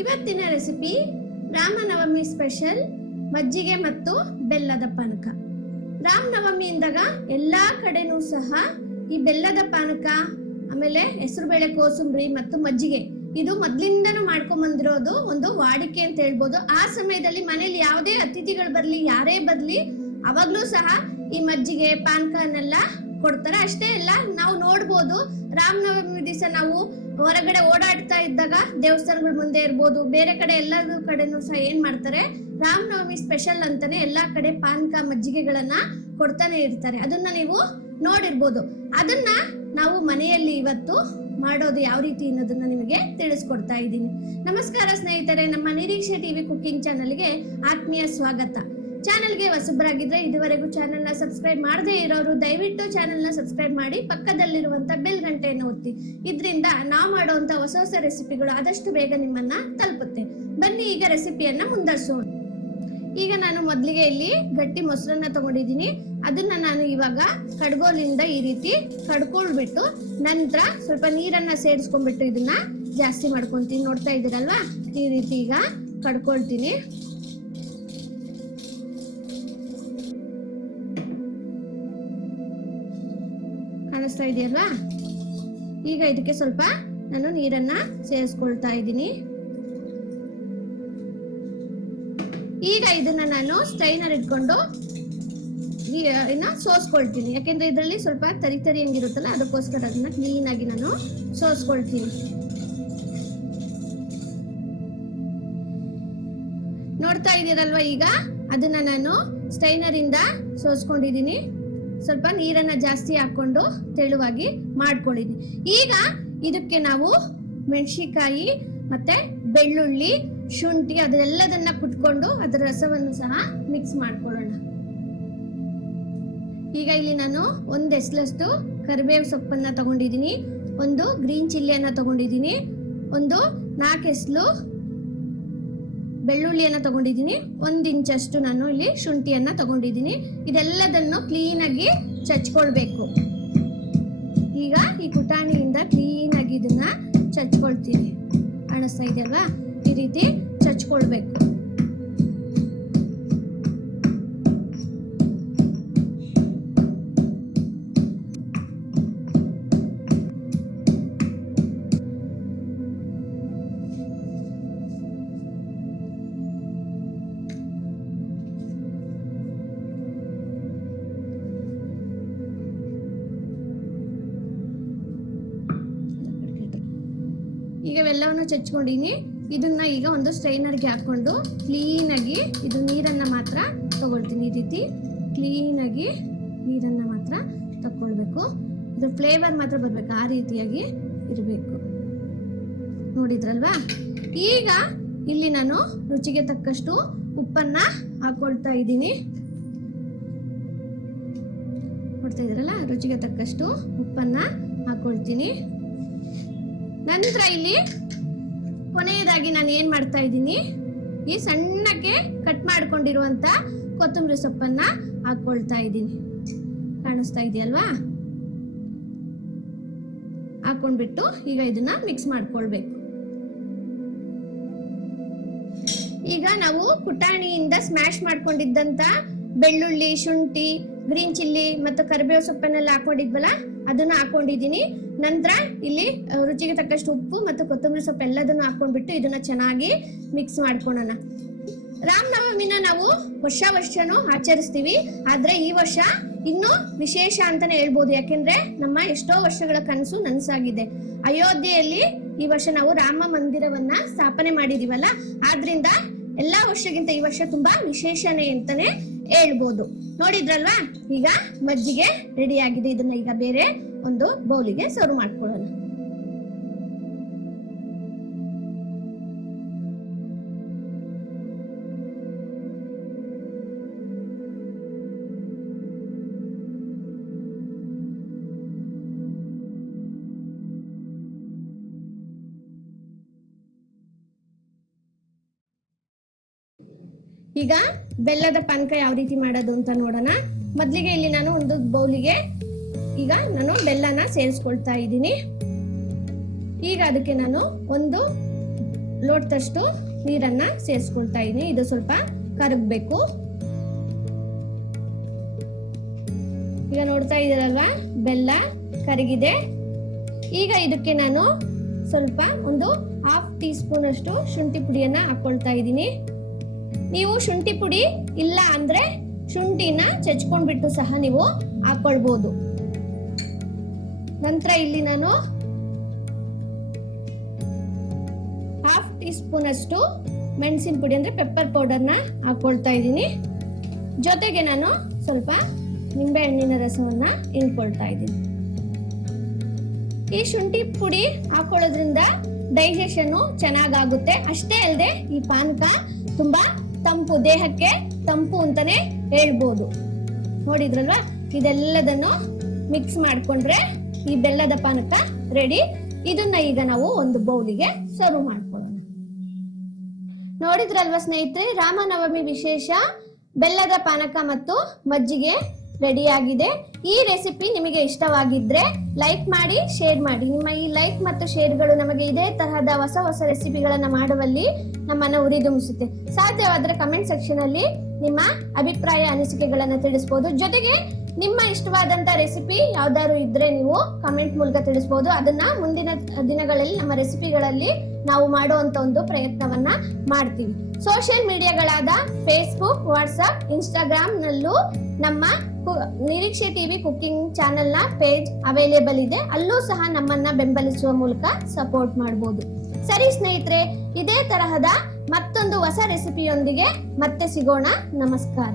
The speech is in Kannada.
ಇವತ್ತಿನ ರೆಸಿಪಿ ರಾಮನವಮಿ ಸ್ಪೆಷಲ್ ಮಜ್ಜಿಗೆ ಮತ್ತು ಬೆಲ್ಲದ ಪಾನಕ. ರಾಮನವಮಿ ಇಂದಾಗ ಎಲ್ಲಾ ಕಡೆನೂ ಸಹ ಈ ಬೆಲ್ಲದ ಪಾನಕ, ಆಮೇಲೆ ಹೆಸರುಬೇಳೆ ಕೋಸಂಬರಿ ಮತ್ತು ಮಜ್ಜಿಗೆ ಇದು ಮೊದ್ಲಿಂದನೂ ಮಾಡ್ಕೊಂಡ್ ಬಂದಿರೋದು ಒಂದು ವಾಡಿಕೆ ಅಂತ ಹೇಳ್ಬೋದು. ಆ ಸಮಯದಲ್ಲಿ ಮನೇಲಿ ಯಾವುದೇ ಅತಿಥಿಗಳು ಬರ್ಲಿ, ಯಾರೇ ಬರ್ಲಿ, ಅವಾಗ್ಲೂ ಸಹ ಈ ಮಜ್ಜಿಗೆ ಪಾನಕನೆಲ್ಲ ಕೊಡ್ತಾರೆ. ಅಷ್ಟೇ ಅಲ್ಲ, ನಾವು ನೋಡ್ಬೋದು ರಾಮನವಮಿ ದಿವಸ ನಾವು ಹೊರಗಡೆ ಓಡಾಡ್ತಾ ಇದ್ದಾಗ ದೇವಸ್ಥಾನಗಳ ಮುಂದೆ ಇರ್ಬೋದು, ಬೇರೆ ಕಡೆ ಎಲ್ಲರೂ ಕಡೆನೂ ಸಹ ಏನ್ ಮಾಡ್ತಾರೆ, ರಾಮನವಮಿ ಸ್ಪೆಷಲ್ ಅಂತಾನೆ ಎಲ್ಲಾ ಕಡೆ ಪಾನಕ ಮಜ್ಜಿಗೆಗಳನ್ನ ಕೊಡ್ತಾನೆ ಇರ್ತಾರೆ. ಅದನ್ನ ನೀವು ನೋಡಿರ್ಬೋದು. ಅದನ್ನ ನಾವು ಮನೆಯಲ್ಲಿ ಇವತ್ತು ಮಾಡೋದು ಯಾವ ರೀತಿ ಅನ್ನೋದನ್ನ ನಿಮಗೆ ತಿಳಿಸ್ಕೊಡ್ತಾ ಇದ್ದೀನಿ. ನಮಸ್ಕಾರ ಸ್ನೇಹಿತರೆ, ನಮ್ಮ ನಿರೀಕ್ಷೆ ಟಿವಿ ಕುಕಿಂಗ್ ಚಾನಲ್ಗೆ ಆತ್ಮೀಯ ಸ್ವಾಗತ. ಚಾನಲ್ಗೆ ಹೊಸಬರಾಗಿದ್ರೆ ಇದುವರೆಗೂ ಚಾನೆಲ್ನ ಸಬ್ಸ್ಕ್ರೈಬ್ ಮಾಡದೇ ಇರೋರು ದಯವಿಟ್ಟು ಚಾನೆಲ್ನ ಸಬ್ಸ್ಕ್ರೈಬ್ ಮಾಡಿ, ಪಕ್ಕದಲ್ಲಿರುವಂತ ಬೆಲ್ ಗಂಟೆಯನ್ನು ಒತ್ತಿ. ಇದರಿಂದ ನಾವು ಮಾಡುವಂತ ಹೊಸ ಹೊಸ ರೆಸಿಪಿಗಳು ಆದಷ್ಟು ಬೇಗ ನಿಮ್ಮನ್ನ ತಲುಪುತ್ತೆ. ಬನ್ನಿ ಈಗ ರೆಸಿಪಿಯನ್ನ ಮುಂದುವರಿಸೋಣ. ಈಗ ನಾನು ಮೊದಲಿಗೆ ಇಲ್ಲಿ ಗಟ್ಟಿ ಮೊಸರನ್ನ ತಗೊಂಡಿದ್ದೀನಿ. ಅದನ್ನ ನಾನು ಇವಾಗ ಕಡ್ಗೋಲಿಂದ ಈ ರೀತಿ ಕಡ್ಕೊಳ್ಬಿಟ್ಟು ನಂತರ ಸ್ವಲ್ಪ ನೀರನ್ನ ಸೇರಿಸ್ಕೊಂಡ್ಬಿಟ್ಟು ಇದನ್ನ ಜಾಸ್ತಿ ಮಾಡ್ಕೊಂತೀನಿ. ನೋಡ್ತಾ ಇದ್ದೀರಲ್ವಾ, ಈ ರೀತಿ ಈಗ ಕಡ್ಕೊಳ್ತೀನಿ. ಕಾಣಿಸ್ತಾ ಇದೆಯಲ್ವಾ? ಈಗ ಇದಕ್ಕೆ ಸ್ವಲ್ಪ ನಾನು ನೀರನ್ನ ಸೇರಿಸ್ಕೊಳ್ತಾ ಇದ್ದೀನಿ. ಈಗ ಇದನ್ನ ನಾನು ಸ್ಟ್ರೈನರ್ ಇಟ್ಕೊಂಡು ಸೋಸ್ಕೊಳ್ತೀನಿ. ಯಾಕೆಂದ್ರೆ ಇದರಲ್ಲಿ ಸ್ವಲ್ಪ ತರಿ ತರಿ ಹಂಗಿರುತ್ತಲ್ಲ, ಅದಕ್ಕೋಸ್ಕರ ಅದನ್ನ ಕ್ಲೀನ್ ಆಗಿ ನಾನು ಸೋಸ್ಕೊಳ್ತೀನಿ. ನೋಡ್ತಾ ಇದ್ದೀರಲ್ವಾ, ಈಗ ಅದನ್ನ ನಾನು ಸ್ಟ್ರೈನರ್ ಇಂದ ಸೋಸ್ಕೊಂಡಿದ್ದೀನಿ. ಸ್ವಲ್ಪ ನೀರನ್ನ ಜಾಸ್ತಿ ಹಾಕೊಂಡು ತೆಳುವಾಗಿ ಮಾಡ್ಕೊಂಡಿದ್ದೀನಿ. ಈಗ ಇದಕ್ಕೆ ನಾವು ಮೆಣಸಿನಕಾಯಿ ಮತ್ತೆ ಬೆಳ್ಳುಳ್ಳಿ, ಶುಂಠಿ ಅದೆಲ್ಲದನ್ನ ಕುಟ್ಕೊಂಡು ಅದರ ರಸವನ್ನು ಸಹ ಮಿಕ್ಸ್ ಮಾಡ್ಕೊಳ್ಳೋಣ. ಈಗ ಇಲ್ಲಿ ನಾನು ಒಂದು ಎಸ್ಲಷ್ಟು ಕರಿಬೇವು ಸೊಪ್ಪನ್ನ ತಗೊಂಡಿದ್ದೀನಿ, ಒಂದು ಗ್ರೀನ್ ಚಿಲ್ಲಿಯನ್ನ ತಗೊಂಡಿದ್ದೀನಿ, ಒಂದು 4 ಎಸ್ಲು ಬೆಳ್ಳುಳ್ಳಿಯನ್ನ ತಗೊಂಡಿದ್ದೀನಿ, 1 ಇಂಚಷ್ಟು ನಾನು ಇಲ್ಲಿ ಶುಂಠಿಯನ್ನ ತಗೊಂಡಿದ್ದೀನಿ. ಇದೆಲ್ಲದನ್ನು ಕ್ಲೀನ್ ಆಗಿ ಚಚ್ಕೊಳ್ಬೇಕು. ಈಗ ಈ ಕುಟಾಣಿಯಿಂದ ಕ್ಲೀನ್ ಆಗಿ ಇದನ್ನ ಚಚ್ಕೊಳ್ತೀನಿ. ಕಾಣಿಸ್ತಾ ಇದೆಯಲ್ವಾ? ಈ ರೀತಿ ಚಚ್ಕೊಳ್ಬೇಕು. ಈಗ ಇವೆಲ್ಲವನ್ನು ಚಚ್ಕೊಂಡಿನಿ. ಇದನ್ನ ಈಗ ಒಂದು ಸ್ಟ್ರೈನರ್ಗೆ ಹಾಕೊಂಡು ಕ್ಲೀನ್ ಆಗಿ ಇದು ನೀರನ್ನ ಮಾತ್ರ ತಗೊಳ್ತೀನಿ. ಈ ರೀತಿ ಕ್ಲೀನ್ ಆಗಿ ನೀರನ್ನ ಮಾತ್ರ ತಗೊಳ್ಬೇಕು. ಇದು ಫ್ಲೇವರ್ ಮಾತ್ರ ಬರ್ಬೇಕು, ಆ ರೀತಿಯಾಗಿ ಇರಬೇಕು. ನೋಡಿದ್ರಲ್ವಾ? ಈಗ ಇಲ್ಲಿ ನಾನು ರುಚಿಗೆ ತಕ್ಕಷ್ಟು ಉಪ್ಪನ್ನ ಹಾಕೊಳ್ತಾ ಇದ್ದೀನಿ. ನೋಡ್ತಾ ಇದ್ರಲ್ಲ, ರುಚಿಗೆ ತಕ್ಕಷ್ಟು ಉಪ್ಪನ್ನ ಹಾಕೊಳ್ತೀನಿ. ನಂತರ ಇಲ್ಲಿ ಕೊನೆಯದಾಗಿ ನಾನು ಏನ್ ಮಾಡ್ತಾ ಇದ್ದೀನಿ, ಈ ಸಣ್ಣಕ್ಕೆ ಕಟ್ ಮಾಡ್ಕೊಂಡಿರುವಂತ ಕೊತ್ತಂಬರಿ ಸೊಪ್ಪನ್ನ ಹಾಕೊಳ್ತಾ ಇದ್ದೀನಿ. ಕಾಣಿಸ್ತಾ ಇದೆಯಲ್ವಾ? ಹಾಕೊಂಡ್ಬಿಟ್ಟು ಈಗ ಇದನ್ನ ಮಿಕ್ಸ್ ಮಾಡ್ಕೊಳ್ಬೇಕು. ಈಗ ನಾವು ಕುಟಾಣಿಯಿಂದ ಸ್ಮ್ಯಾಶ್ ಮಾಡ್ಕೊಂಡಿದ್ದಂತ ಬೆಳ್ಳುಳ್ಳಿ, ಶುಂಠಿ, ಗ್ರೀನ್ ಚಿಲ್ಲಿ ಮತ್ತು ಕರಿಬೇವು ಸೊಪ್ಪನ್ನೆಲ್ಲ ಹಾಕೊಂಡಿದ್ವಲ್ಲ, ಅದನ್ನ ಹಾಕೊಂಡಿದ್ದೀನಿ. ನಂತರ ಇಲ್ಲಿ ರುಚಿಗೆ ತಕ್ಕಷ್ಟು ಉಪ್ಪು ಮತ್ತು ಕೊತ್ತಂಬರಿ ಸೊಪ್ಪು ಎಲ್ಲದನ್ನು ಹಾಕೊಂಡ್ಬಿಟ್ಟು ಇದನ್ನ ಚೆನ್ನಾಗಿ ಮಿಕ್ಸ್ ಮಾಡ್ಕೊಳ್ಳೋಣ. ರಾಮನವಮಿನ ನಾವು ವರ್ಷನೂ ಆಚರಿಸ್ತೀವಿ, ಆದ್ರೆ ಈ ವರ್ಷ ಇನ್ನೂ ವಿಶೇಷ ಅಂತಾನೆ ಹೇಳ್ಬೋದು. ಯಾಕೆಂದ್ರೆ ನಮ್ಮ ಎಷ್ಟೋ ವರ್ಷಗಳ ಕನಸು ನನಸಾಗಿದೆ. ಅಯೋಧ್ಯೆಯಲ್ಲಿ ಈ ವರ್ಷ ನಾವು ರಾಮ ಮಂದಿರವನ್ನ ಸ್ಥಾಪನೆ ಮಾಡಿದೀವಲ್ಲ, ಆದ್ರಿಂದ ಎಲ್ಲಾ ವರ್ಷಕ್ಕಿಂತ ಈ ವರ್ಷ ತುಂಬಾ ವಿಶೇಷನೇ ಅಂತಾನೆ ಹೇಳ್ಬೋದು. ನೋಡಿದ್ರಲ್ವಾ? ಈಗ ಮಜ್ಜಿಗೆ ರೆಡಿ ಆಗಿದೆ. ಇದನ್ನ ಈಗ ಬೇರೆ ಒಂದು ಬೌಲಿಗೆ ಸರ್ವ್ ಮಾಡ್ಕೊಳ್ಳೋಣ. ಈಗ ಬೆಲ್ಲದ ಪಾನಕ ಯಾವ ರೀತಿ ಮಾಡೋದು ಅಂತ ನೋಡೋಣ. ಮೊದಲಿಗೆ ಇಲ್ಲಿ ನಾನು ಒಂದು ಬೌಲಿಗೆ ಈಗ ನಾನು ಬೆಲ್ಲನ ಸೇರಿಸ್ಕೊಳ್ತಾ ಇದ್ದೀನಿ. ಈಗ ಅದಕ್ಕೆ ನಾನು ಒಂದು ಲೋಟದಷ್ಟು ನೀರನ್ನ ಸೇರಿಸ್ಕೊಳ್ತಾ ಇದ್ದೀನಿ. ಇದು ಸ್ವಲ್ಪ ಕರಗಬೇಕು. ಈಗ ನೋಡ್ತಾ ಇದ್ದೀರಲ್ವಾ, ಬೆಲ್ಲ ಕರಗಿದೆ. ಈಗ ಇದಕ್ಕೆ ನಾನು ಸ್ವಲ್ಪ ಒಂದು 1/2 ಟೀ ಸ್ಪೂನ್ ಅಷ್ಟು ಶುಂಠಿ ಪುಡಿಯನ್ನ ಹಾಕೊಳ್ತಾ ಇದ್ದೀನಿ. ನೀವು ಶುಂಠಿ ಪುಡಿ ಇಲ್ಲ ಅಂದ್ರೆ ಶುಂಠಿನ ಚಚ್ಕೊಂಡ್ಬಿಟ್ಟು ಸಹ ನೀವು ಹಾಕೊಳ್ಬಹುದು. ನಂತರ ಇಲ್ಲಿ ನಾನು 1/2 ಟೀ ಸ್ಪೂನ್ ಅಷ್ಟು ಮೆಣಸಿನ ಪುಡಿ ಅಂದ್ರೆ ಪೆಪ್ಪರ್ ಪೌಡರ್ನ ಹಾಕೊಳ್ತಾ ಇದ್ದೀನಿ. ಜೊತೆಗೆ ನಾನು ಸ್ವಲ್ಪ ನಿಂಬೆ ಹಣ್ಣಿನ ರಸವನ್ನ ಹಿಂಡ್ಕೊಳ್ತಾ ಇದ್ದೀನಿ. ಈ ಶುಂಠಿ ಪುಡಿ ಹಾಕೊಳ್ಳೋದ್ರಿಂದ ಡೈಜೆಷನ್ ಚೆನ್ನಾಗಾಗುತ್ತೆ. ಅಷ್ಟೇ ಅಲ್ಲದೆ ಈ ಪಾನಕ ತುಂಬಾ ತಂಪು, ದೇಹಕ್ಕೆ ತಂಪು ಅಂತಾನೆ ಹೇಳ್ಬೋದು. ನೋಡಿದ್ರಲ್ವಾ, ಇದೆಲ್ಲದನ್ನು ಮಿಕ್ಸ್ ಮಾಡ್ಕೊಂಡ್ರೆ ಈ ಬೆಲ್ಲದ ಪಾನಕ ರೆಡಿ. ಇದನ್ನ ಈಗ ನಾವು ಒಂದು ಬೌಲಿಗೆ ಸರ್ವ್ ಮಾಡ್ಕೊಳ್ಳೋಣ. ನೋಡಿದ್ರಲ್ವಾ ಸ್ನೇಹಿತರೆ, ರಾಮನವಮಿ ವಿಶೇಷ ಬೆಲ್ಲದ ಪಾನಕ ಮತ್ತು ಮಜ್ಜಿಗೆ ರೆಡಿ ಆಗಿದೆ. ಈ ರೆಸಿಪಿ ನಿಮಗೆ ಇಷ್ಟವಾಗಿದ್ರೆ ಲೈಕ್ ಮಾಡಿ, ಶೇರ್ ಮಾಡಿ. ನಿಮ್ಮ ಈ ಲೈಕ್ ಮತ್ತು ಶೇರ್ಗಳು ನಮಗೆ ಇದೇ ತರಹದ ಹೊಸ ಹೊಸ ರೆಸಿಪಿಗಳನ್ನ ಮಾಡುವಲ್ಲಿ ನಮ್ಮನ್ನ ಉರಿದುಂಬಿಸುತ್ತೆ. ಸಾಧ್ಯವಾದ್ರೆ ಕಮೆಂಟ್ ಸೆಕ್ಷನ್ ಅಲ್ಲಿ ನಿಮ್ಮ ಅಭಿಪ್ರಾಯ ಅನಿಸಿಕೆಗಳನ್ನ ತಿಳಿಸಬಹುದು. ಜೊತೆಗೆ ನಿಮ್ಮ ಇಷ್ಟವಾದಂತ ರೆಸಿಪಿ ಯಾವ್ದಾದ್ರು ಇದ್ರೆ ನೀವು ಕಮೆಂಟ್ ಮೂಲಕ ತಿಳಿಸಬಹುದು. ಅದನ್ನ ಮುಂದಿನ ದಿನಗಳಲ್ಲಿ ನಮ್ಮ ರೆಸಿಪಿಗಳಲ್ಲಿ ನಾವು ಮಾಡುವಂತ ಒಂದು ಪ್ರಯತ್ನವನ್ನ ಮಾಡ್ತೀವಿ. ಸೋಷಿಯಲ್ ಮೀಡಿಯಾಗಳಾದ ಫೇಸ್ಬುಕ್, ವಾಟ್ಸ್ಆಪ್, ಇನ್ಸ್ಟಾಗ್ರಾಮ್ ನಲ್ಲೂ ನಮ್ಮ ನಿರೀಕ್ಷೆ ಟಿವಿ ಕುಕಿಂಗ್ ಚಾನೆಲ್ ನ ಪೇಜ್ ಅವೈಲೇಬಲ್ ಇದೆ. ಅಲ್ಲೂ ಸಹ ನಮ್ಮನ್ನ ಬೆಂಬಲಿಸುವ ಮೂಲಕ ಸಪೋರ್ಟ್ ಮಾಡಬಹುದು. ಸರಿ ಸ್ನೇಹಿತರೆ, ಇದೇ ತರಹದ ಮತ್ತೊಂದು ಹೊಸ ರೆಸಿಪಿಯೊಂದಿಗೆ ಮತ್ತೆ ಸಿಗೋಣ. ನಮಸ್ಕಾರ.